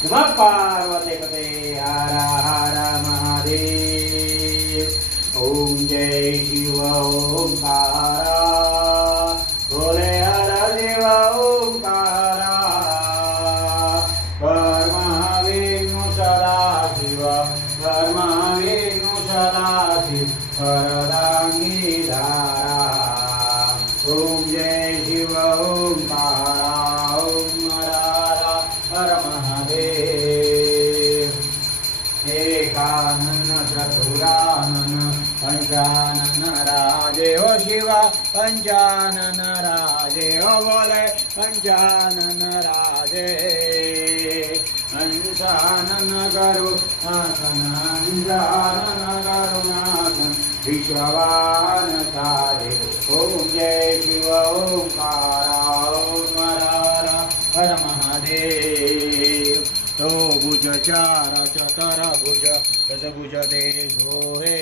नमः पार्वती पते हर हर महादेव। ओम जय शिव ओंकारा बोले हर देव ओंकारा परमाविष्णु सदाशिव परमाविष्णु सदाशिव वरदांगी धारा। ओम जय शिव ओंकारा ओम हर हर महादेव। एकानन चतुरानन पंचानन राजे हो शिवा पंचानन राजे हो बोले पंचानन राजे। अंशानन गरु आसन अंशानन करुणासन विश्ववान सारे। ओम जय शिव ओंकारा ओम हर हर महादेव। तो भुज चार चतर भुज दश भुज देशो हे